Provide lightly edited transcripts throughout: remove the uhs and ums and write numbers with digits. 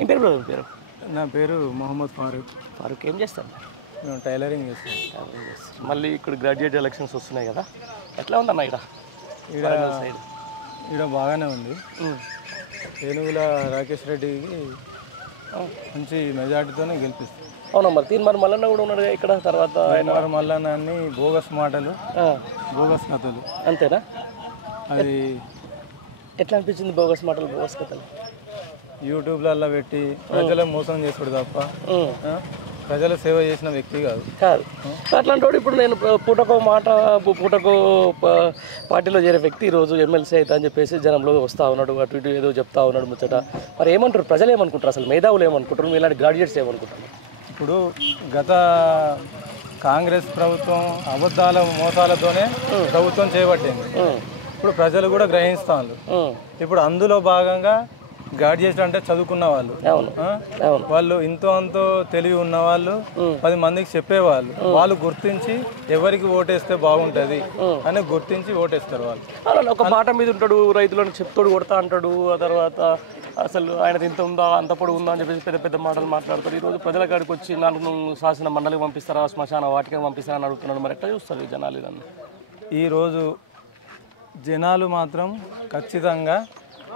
ఏం పేరు బ్రదర్ పేరు? నా పేరు మొహమ్మద్ ఫారూక్. ఫారూక్ ఏం చేస్తాను? నేను టైలరింగ్ చేస్తాను. మళ్ళీ ఇక్కడ గ్రాడ్యుయేట్ ఎలక్షన్స్ వస్తున్నాయి కదా, ఎట్లా ఉందన్న ఇక్కడ సైడ్? ఇక్కడ బాగానే ఉంది. ఏనుగుల రాకేష్ రెడ్డికి మంచి మెజార్టీతోనే గెలిపిస్తుంది. అవునా, మరి తీన్మార్ మల్లన్న కూడా ఉన్నాడు ఇక్కడ. తర్వాత తీన్మార్ మల్లన్న అన్ని బోగస్ మాటలు, బోగస్ కథలు. అంతేనా? అది ఎట్లా అనిపించింది బోగస్ మాటలు, బోగస్ కథలు? యూట్యూబ్లలో పెట్టి ప్రజలను మోసం చేస్తాడు తప్ప ప్రజల సేవ చేసిన వ్యక్తి కాదు. అట్లాంటి వాడు ఇప్పుడు నేను పూటకో మాట పూటకో పార్టీలో చేరే వ్యక్తి ఈరోజు ఎమ్మెల్సీ అవుతా అని చెప్పేసి జనంలో వస్తూ ఉన్నాడు, అటు ఇటు ఏదో చెప్తా ఉన్నాడు ముచ్చట. మరి ఏమంటారు ప్రజలు, ఏమనుకుంటారు అసలు? మేధావులు ఏమనుకుంటారు? ఇలాంటి గ్రాడ్యుయేట్స్ ఏమనుకుంటారు? ఇప్పుడు గత కాంగ్రెస్ ప్రభుత్వం అబద్ధాల మోసాలతోనే ప్రభుత్వం చేపట్టింది. ఇప్పుడు ప్రజలు కూడా గ్రహిస్తాను. ఇప్పుడు అందులో భాగంగా గ్రాడ్యుయేట్ అంటే చదువుకున్న వాళ్ళు, వాళ్ళు ఇంతో అంతో తెలివి ఉన్న వాళ్ళు, 10 మందికి చెప్పేవాళ్ళు. వాళ్ళు గుర్తించి ఎవరికి ఓటేస్తే బాగుంటుంది అని గుర్తించి ఓటేస్తారు వాళ్ళు. ఒక మాట మీద ఉంటాడు, రైతులను చెప్తాడు, కొడతా అంటాడు. ఆ తర్వాత అసలు ఆయన ఇంత ఉందా, అంత పొడుగు ఉందా అని చెప్పేసి పెద్ద పెద్ద మాటలు మాట్లాడతారు. ఈరోజు ప్రజల కాడికి వచ్చి నన్ను శాసన మండలికి పంపిస్తారా, శ్మశాన వాటికి పంపిస్తారా అని అడుగుతున్నాడు. మరి ఎట్లా చూస్తారు జనాలు ఇదన్నీ? ఈరోజు జనాలు మాత్రం ఖచ్చితంగా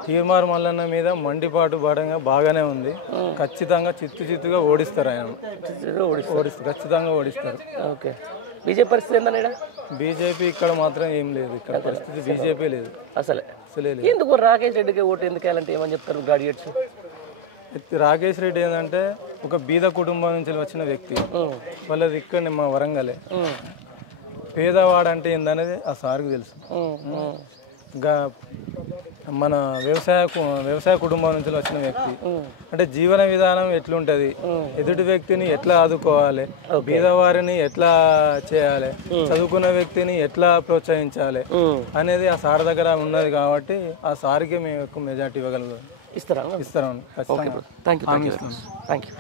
తీన్మార్ మల్లన్న మీద మండిపాటు పడంగా బాగానే ఉంది. ఖచ్చితంగా చిత్తుగా ఓడిస్తారు. ఆయన ఓడిస్తారు, ఖచ్చితంగా ఓడిస్తారు. ఓకే, బీజేపీ పరిస్థితి ఏంటన్నా? బీజేపీ ఇక్కడ మాత్రం ఏం లేదు. ఇక్కడ పరిస్థితి బీజేపీ లేదు అసలే లేదు. ఎందుకు రాకేష్ రెడ్డికి ఓటు ఎందుకు వేయాలంటే ఏమని చెప్తారు గ్రాడ్యుయేట్స్? రాకేష్ రెడ్డి ఏంటంటే ఒక బీద కుటుంబం నుంచి వచ్చిన వ్యక్తి. వాళ్ళది ఇక్కడ మా వరంగలే. పేదవాడంటే ఏందనేది ఆ సార్కి తెలుసు. మన వ్యవసాయ కుటుంబం నుంచి వచ్చిన వ్యక్తి అంటే జీవన విధానం ఎట్లుంటది, ఎదుటి వ్యక్తిని ఎట్లా ఆదుకోవాలి, బీదవారిని ఎట్లా చేయాలి, చదువుకున్న వ్యక్తిని ఎట్లా ప్రోత్సహించాలి అనేది ఆ సార్ దగ్గర ఉన్నది. కాబట్టి ఆ సార్కి మేము ఎక్కువ మెజార్టీ ఇవ్వగలుగుతాం. ఇస్తారా? ఇస్తాం. Thank you.